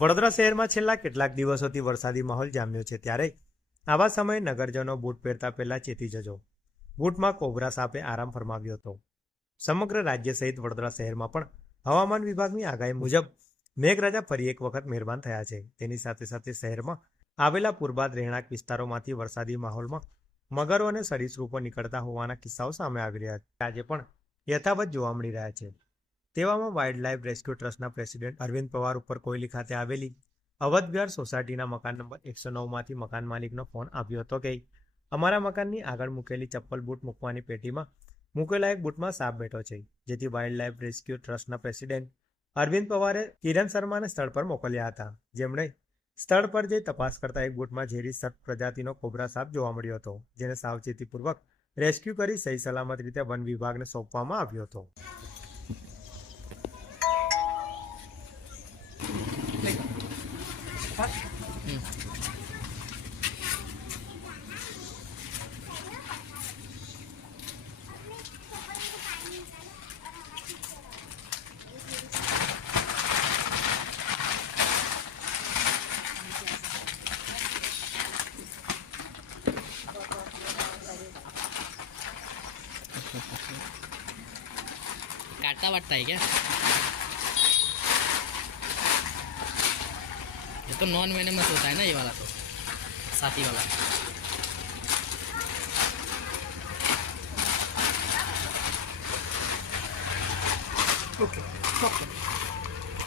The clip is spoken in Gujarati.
વડોદરા શહેરમાં છેલ્લા કેટલાક દિવસોથી વરસાદી માહોલ જામ્યો છે ત્યારે આવા સમયે નગરજનો બૂટ પહેરતા પહેલા ચેતી જજો. બૂટમાં કોબરા સાપે આરામ ફરમાવ્યો હતો. સમગ્ર રાજ્ય સહિત વડોદરા શહેરમાં પણ હવામાન વિભાગની આગાહી મુજબ મેઘરાજા ફરી એક વખત મહેરબાન થયા છે. તેની સાથે સાથે શહેરમાં આવેલા પૂર્વાદ રહેણાંક વિસ્તારોમાંથી વરસાદી માહોલમાં મગરો અને સરીસૃપો નીકળતા હોવાના કિસ્સાઓ સામે આવી રહ્યા છે. આજે પણ યથાવત જોવા મળી રહ્યા છે. તેવામાં વાઇલ્ડ લાઇફ રેસ્ક્યુ ટ્રસ્ટના પ્રેસિડેન્ટ અરવિંદ પવાર ઉપર કોયલી ખાતે આવેલી અવધ સોસાયટીના મકાન નંબર એકસો નવમાંથી મકાન માલિકનો ફોન આવ્યો હતો કે અમારા મકાનની આગળ મૂકેલી ચપ્પલ બૂટ મૂકવાની પેટીમાં મૂકેલા એક બૂટમાં સાપ બેઠો છે, જેથી વાઇલ્ડ લાઇફ રેસ્ક્યુ ટ્રસ્ટના પ્રેસિડેન્ટ અરવિંદ પવારે કિરણ શર્માને સ્થળ પર મોકલ્યા હતા. જેમણે સ્થળ પર જઈ તપાસ કરતા એક બૂટમાં ઝેરી સર્પ પ્રજાતિનો કોબરા સાપ જોવા મળ્યો હતો, જેને સાવચેતીપૂર્વક રેસ્ક્યુ કરી સહી સલામત રીતે વન વિભાગને સોંપવામાં આવ્યો હતો. काटता वाटता है क्या? ये तो नॉन वेनेमस होता है ना ये वाला तो साथी वाला ઓકે